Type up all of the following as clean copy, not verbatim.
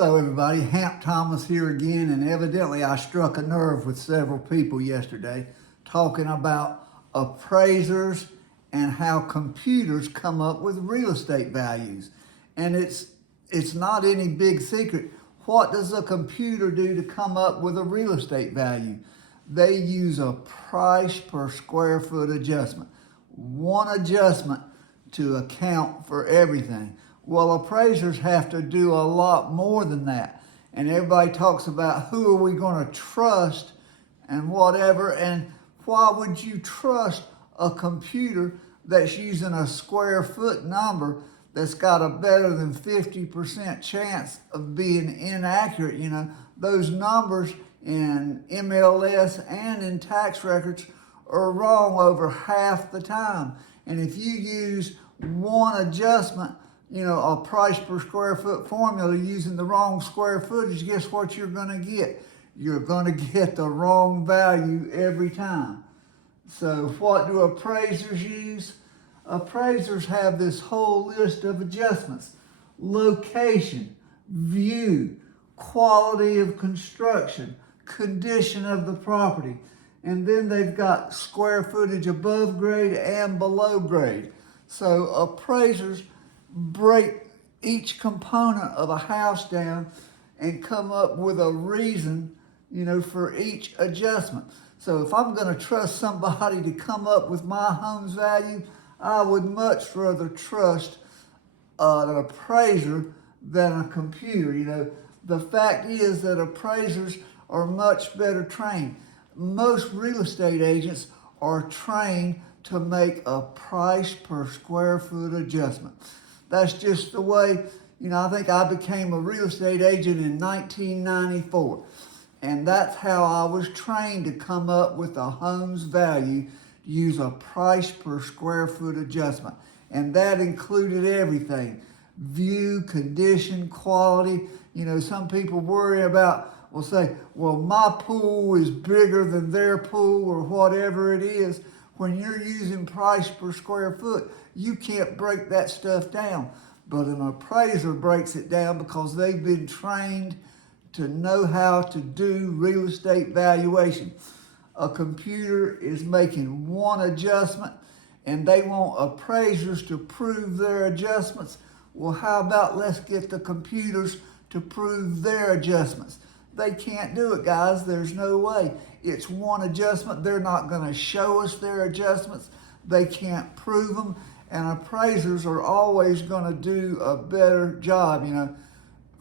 Hello everybody, Hamp Thomas here again, and evidently I struck a nerve with several people yesterday talking about appraisers and how computers come up with real estate values. And it's not any big secret. What does a computer do to come up with a real estate value? They use a price per square foot adjustment. One adjustment to account for everything. Well, appraisers have to do a lot more than that. And everybody talks about who are we going to trust and whatever. And why would you trust a computer that's using a square foot number that's got a better than 50% chance of being inaccurate? You know, those numbers in MLS and in tax records are wrong over half the time. And if you use one adjustment, you know, a price per square foot formula using the wrong square footage, guess what you're going to get? You're going to get the wrong value every time. So what do appraisers use? Appraisers have this whole list of adjustments: location, view, quality of construction, condition of the property, and then they've got square footage above grade and below grade. So appraisers break each component of a house down and come up with a reason, you know, for each adjustment. So if I'm going to trust somebody to come up with my home's value, I would much rather trust an appraiser than a computer. You know, the fact is that appraisers are much better trained. Most real estate agents are trained to make a price per square foot adjustment. That's just the way, you know, I think I became a real estate agent in 1994. And that's how I was trained to come up with a home's value, to use a price per square foot adjustment. And that included everything: view, condition, quality. You know, some people worry about, will say, well, my pool is bigger than their pool or whatever it is. When you're using price per square foot, you can't break that stuff down. But an appraiser breaks it down because they've been trained to know how to do real estate valuation. A computer is making one adjustment and they want appraisers to prove their adjustments. Well, how about let's get the computers to prove their adjustments? They can't do it, guys. There's no way. It's one adjustment. They're not going to show us their adjustments. They can't prove them. And appraisers are always going to do a better job. You know,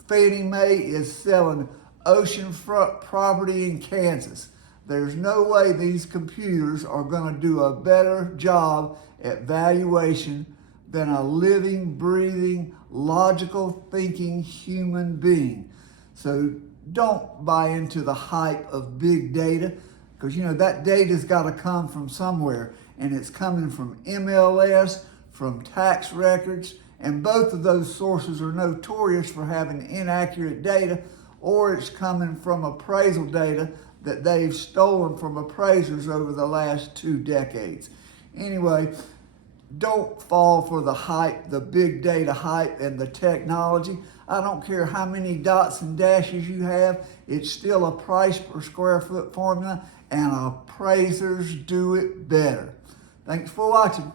Fannie Mae is selling oceanfront property in Kansas. There's no way these computers are going to do a better job at valuation than a living, breathing, logical thinking human being. So don't buy into the hype of big data, because you know that data's got to come from somewhere, and it's coming from MLS, from tax records, and both of those sources are notorious for having inaccurate data, or it's coming from appraisal data that they've stolen from appraisers over the last 2 decades. Anyway, don't fall for the hype, the big data hype and the technology. I don't care how many dots and dashes you have, it's still a price per square foot formula, and appraisers do it better. Thanks for watching.